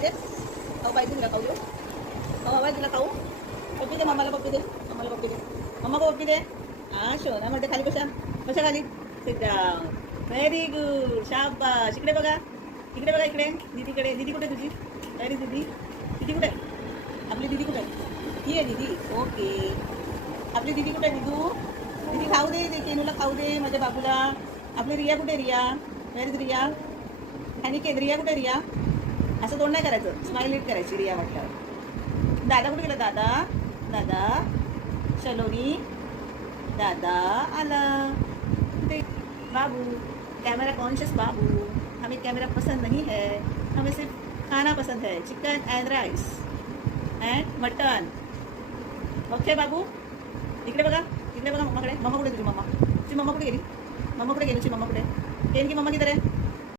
पाहिजे? खाऊ पाहिजे तुला? खाऊ देऊ? खाऊ हवा तुला? खाऊ पप्पी दे मम्माला, पप्पी दे मम्माला, पप्पी दे मम्मा को पप्पी दे. हा शोना म्हणते खाली कशा कशा खाली सिट डाऊन. व्हेरी गुड, शाबाश. इकडे बघा, इकडे बघा, इकडे दीदीकडे. दीदी कुठे तुझी? अरे दीदी, दीदी कुठे? आपली दीदी कुठे? ही आहे दीदी. ओके, आपली दीदी कुठे? दीदू दीदी खाऊ दे, केनूला खाऊ दे, माझ्या बाबूला. आपली रिया कुठे? रिया, वेर रिया. अनिकेत, रिया कुठे? रिया. असं तोंड नाही करायचं, स्माइल नीट करायची रिया म्हटल्यावर. दादा कुठे गेला? दादा, दादा शलोनी, दादा आला. बाबू, कैमरा कॉन्शियस बाबू. हमें कैमरा पसंद नहीं है, हमें सिर्फ खाना पसंद है. Chicken and rice and mutton. Okay बाबू, इकडे बघा, इकडे बघा मम्माकडे. मम्मा कुठे? तुझी मम्मा, तुझी मम्मा कुठे गेली? मम्मा कुठे गेली? तुझी मम्मा कुठे? केन की मम्मा किधर है?